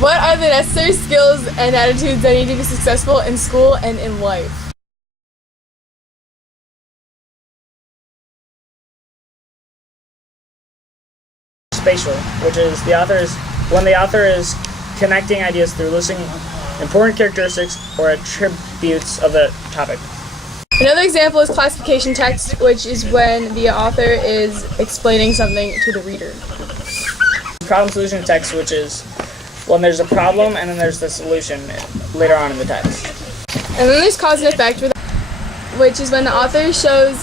What are the necessary skills and attitudes that need to be successful in school and in life? Spatial, which is when the author is connecting ideas through listing important characteristics or attributes of the topic. Another example is classification text, which is when the author is explaining something to the reader. Problem solution text, which is when there's a problem and then there's the solution later on in the text. And then there's cause and effect, which is when the author shows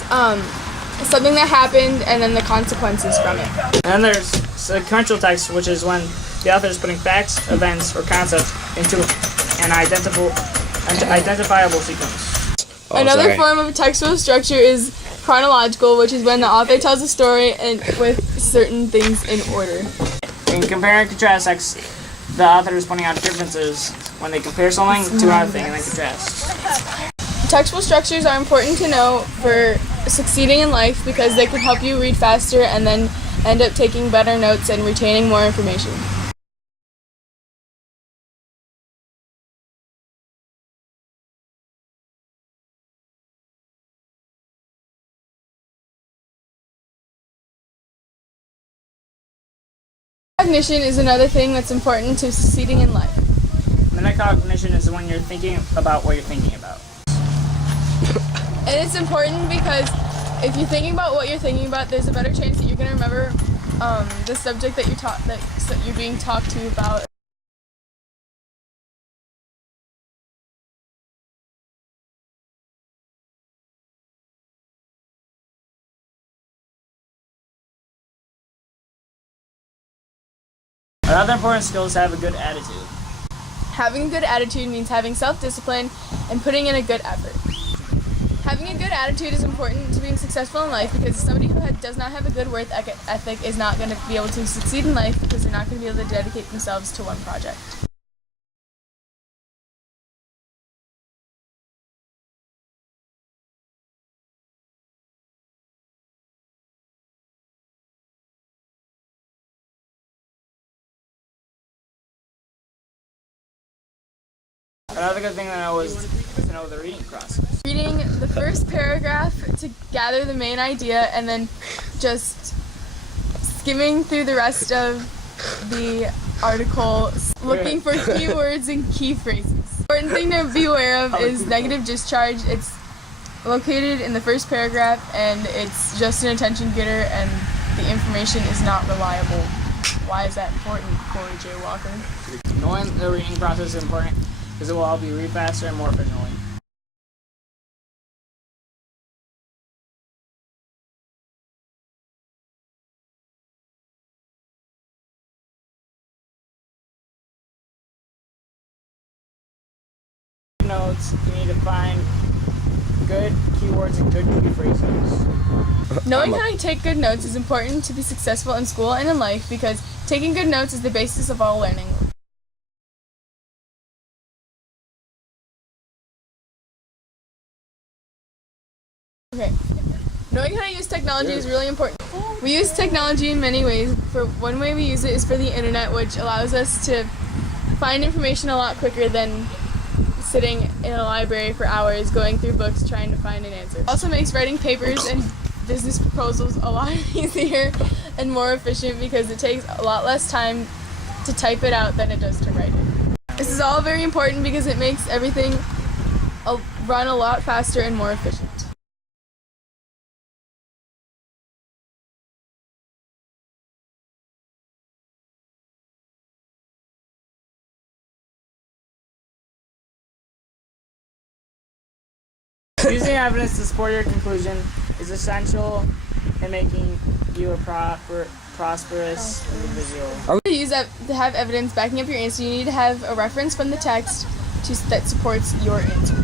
something that happened and then the consequences from it. And then there's sequential text, which is when the author is putting facts, events, or concepts into an identifiable sequence. Another form of textual structure is chronological, which is when the author tells a story and with certain things in order. In compare and contrast text, the author is pointing out differences when they compare something to another thing and then contrast. Textual structures are important to know for succeeding in life because they can help you read faster and then end up taking better notes and retaining more information. Metacognition is another thing that's important to succeeding in life. Metacognition is when you're thinking about what you're thinking about. And it's important because if you're thinking about what you're thinking about, there's a better chance that you're going to remember the subject that you're being talked to about. Another important skill is to have a good attitude. Having a good attitude means having self-discipline and putting in a good effort. Having a good attitude is important to being successful in life because somebody who does not have a good work ethic is not going to be able to succeed in life because they're not going to be able to dedicate themselves to one project. Another good thing to know is to know the reading process. Reading the first paragraph to gather the main idea and then just skimming through the rest of the article, looking for keywords and key phrases. Important thing to be aware of is negative discharge. It's located in the first paragraph and it's just an attention getter and the information is not reliable. Why is that important, Corey J. Walker? Knowing the reading process is important because it will help you read faster and more efficiently. Notes, you need to find good keywords and good key phrases. Knowing how to take good notes is important to be successful in school and in life because taking good notes is the basis of all learning. Okay. Knowing how to use technology is really important. We use technology in many ways. For one way we use it is for the internet, which allows us to find information a lot quicker than sitting in a library for hours going through books trying to find an answer. It also makes writing papers and business proposals a lot easier and more efficient because it takes a lot less time to type it out than it does to write it. This is all very important because it makes everything run a lot faster and more efficient. Using evidence to support your conclusion is essential in making you a prosperous individual. To have evidence backing up your answer, you need to have a reference from the text that supports your answer.